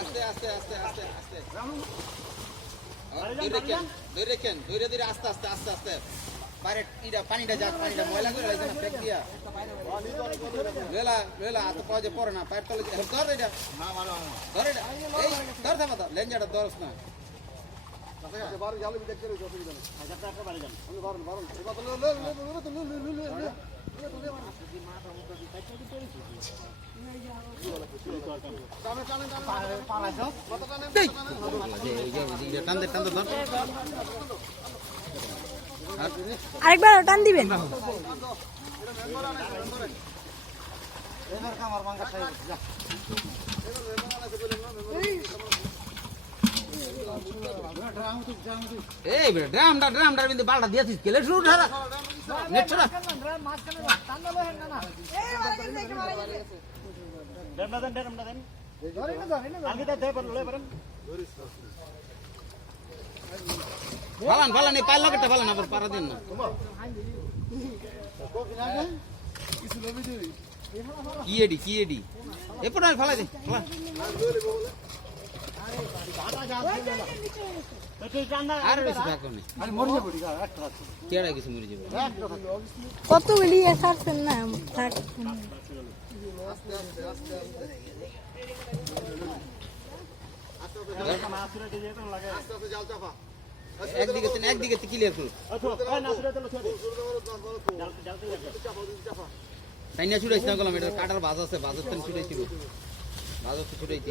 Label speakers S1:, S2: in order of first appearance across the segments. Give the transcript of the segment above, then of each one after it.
S1: আস্তে আস্তে আস্তে আস্তে বাইরে ইটা পানিটা ময়লা করে লাগছে না ফেক দিয়া লেলা লেলা হাতে পায়ের তলে ধর এটা ধর ধর থাকা লেঞ্জাটা ধরস না
S2: আরেকবার টান দিবেন। এবার কামার বাঙ্গা সাহেব
S1: যা।
S2: এবার মেম্বার আছে বলে মেম্বার
S1: এই বেটা ড্রামটা ড্রামটার কিন্তু বালটা দিয়েছিস কেলে শুরু ঢারা নেট ছড়া ড্রামটা দেন এই পাল লাগটা ফালান আবার পারা দেন না। কি এডি কি এডি? এরপর ফালাই দে ফালা। কত না একদিকে একদিকে ক্লিয়ার করুন তাই না কাটার বাজ আছে বাজার তেন ছুটাইছি বাজার তো ছুটাইছি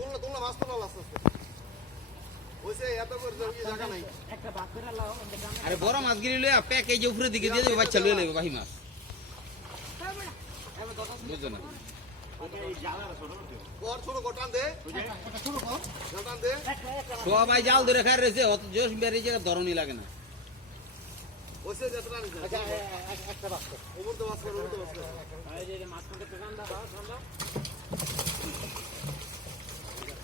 S2: তোমরা তোমরা মাছ তোলা আস্তে আস্তে।
S1: আরে বড় মাছ গিরি লইয়া প্যাক এই যে উপরে দিকে দিয়ে দেবে বাচ্চা লইয়া লইবে বাহি মাছ। বুঝছ না? সবাই জাল ধরে খাই রয়েছে অত জোশ বেরিয়ে জায়গা ধরনই লাগে না।
S2: ওইসে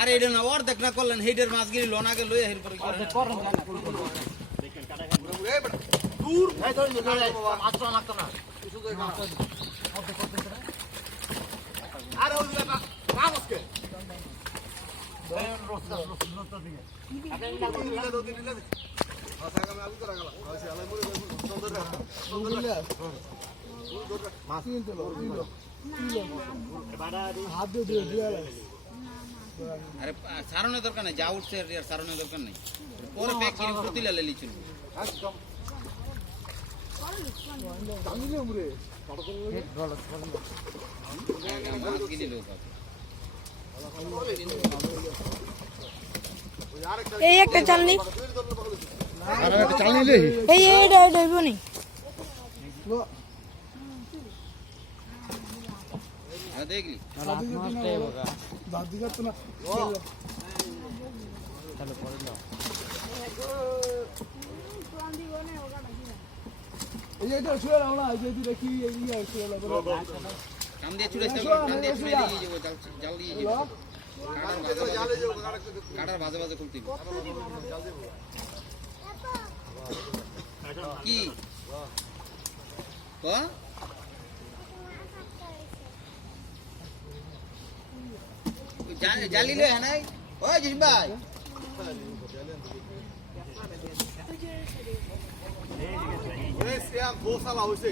S3: আরে
S1: এটা না
S2: ওর দেখ না
S1: করলেন হেডের মাছ গিরি লোনাকে লই হের পরে
S2: দূর মাছ লাগতো না আরে ওই
S4: মাছকে রোস্তা রোস্তা দিকে
S1: আরে সারানোর দরকার নাই, যা উঠছে সারানোর দরকার নাই। পরে ব্যাগ কিনে প্রতিলা লেলি
S4: চলবে
S1: মাছ
S3: এই একটা চালনি। এই এইটা এটা না
S4: যদি দেখি ইয়ে
S1: কাম দিয়ে ছুড়ে কাম দিয়ে ছুড়ে দিয়ে যাব জাল জাল দিয়ে যাব কাটার বাজে বাজে খুলতে ক? জাল- লো হ্যাঁ নাই ও জিস ভাই
S2: গোসালা হয়েছে